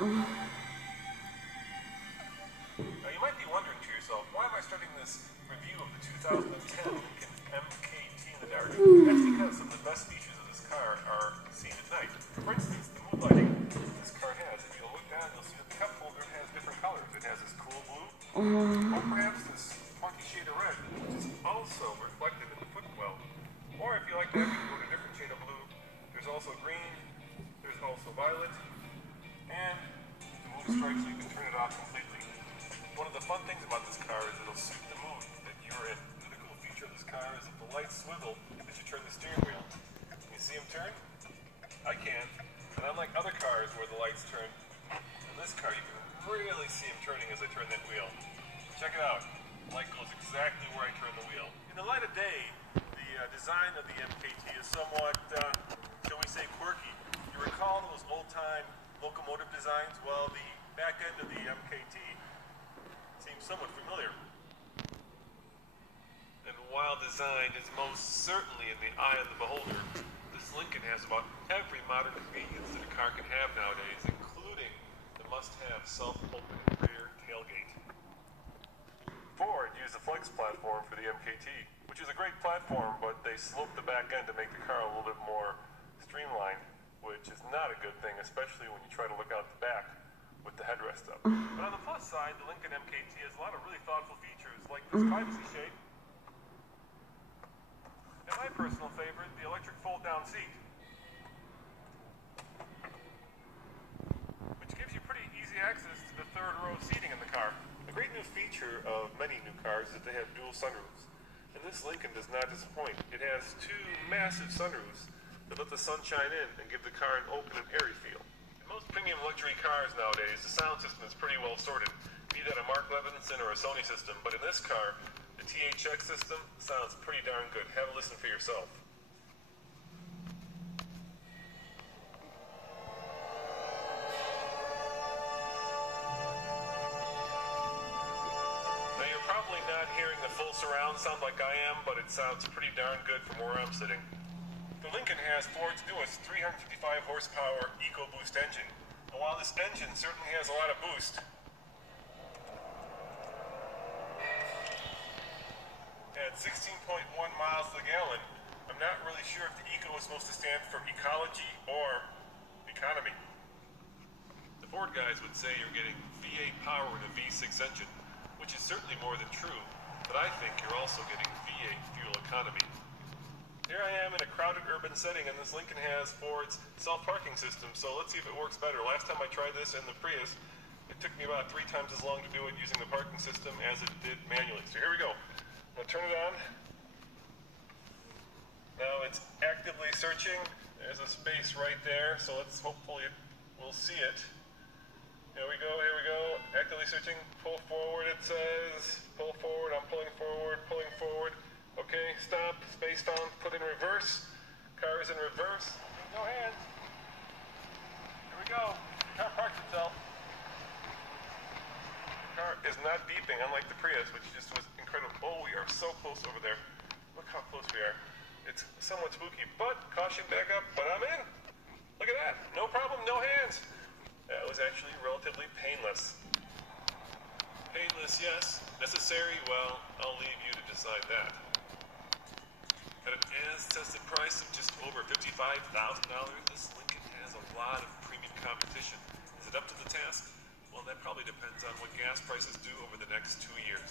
Now you might be wondering to yourself, why am I starting this review of the 2010 Lincoln MKT in the dark? That's because some of the best features of this car are seen at night. For instance, the mood lighting this car has. If you look down, you'll see that the cup holder has different colors. It has this cool blue, or perhaps this funky shade of red, which is also reflected in the footwell. Or if you like that, you can go to a different shade of blue. There's also green, there's also violet, and the mood stripes, so you can turn it off completely. One of the fun things about this car is it'll suit the mood that you're in. The cool feature of this car is that the lights swivel as you turn the steering wheel. Can you see them turn? I can. And unlike other cars where the lights turn, in this car you can really see them turning as I turn that wheel. Check it out. The light goes exactly where I turn the wheel. In the light of day, the design of the MKT is somewhat, shall we say, quirky. You recall those old-time locomotive designs? Well, the back end of the MKT seems somewhat familiar. And while design is most certainly in the eye of the beholder, this Lincoln has about every modern convenience that a car can have nowadays, including the must-have self-opening rear tailgate. Ford used the Flex platform for the MKT, which is a great platform, but they sloped the back end to make the car a little bit more streamlined, which is not a good thing, especially when you try to look out the back with the headrest up. But on the plus side, the Lincoln MKT has a lot of really thoughtful features, like this privacy shade, and my personal favorite, the electric fold-down seat, which gives you pretty easy access to the third row seating in the car. A great new feature of many new cars is that they have dual sunroofs, and this Lincoln does not disappoint. It has two massive sunroofs that let the sun shine in and give the car an open and airy feel. Most premium luxury cars nowadays, the sound system is pretty well sorted, be that a Mark Levinson or a Sony system, but in this car, the THX system sounds pretty darn good. Have a listen for yourself. Now you're probably not hearing the full surround sound like I am, but it sounds pretty darn good from where I'm sitting. The Lincoln has Ford's newest 355 horsepower EcoBoost engine. And while this engine certainly has a lot of boost, at 16.1 miles to the gallon, I'm not really sure if the Eco is supposed to stand for ecology or economy. The Ford guys would say you're getting V8 power in a V6 engine, which is certainly more than true, but I think you're also getting V8 fuel economy. Here I am in a crowded urban setting, and this Lincoln has Ford's self-parking system, so let's see if it works better. Last time I tried this in the Prius, it took me about 3 times as long to do it using the parking system as it did manually. So here we go. I'm going to turn it on. Now it's actively searching. There's a space right there, so let's hopefully we'll see it. Here we go, here we go. Actively searching. Pull forward, it says. Pull forward, I'm pulling forward, pulling forward. Okay, stop, space found, put in reverse. Car is in reverse. No hands. Here we go. The car parks itself. The car is not beeping, unlike the Prius, which just was incredible. Oh, we are so close over there. Look how close we are. It's somewhat spooky, but caution back up, but I'm in. Look at that. No problem, no hands. That was actually relatively painless. Painless, yes. Necessary, well, I'll leave you to decide that. At an as-tested price of just over $55,000, this Lincoln has a lot of premium competition. Is it up to the task? Well, that probably depends on what gas prices do over the next 2 years.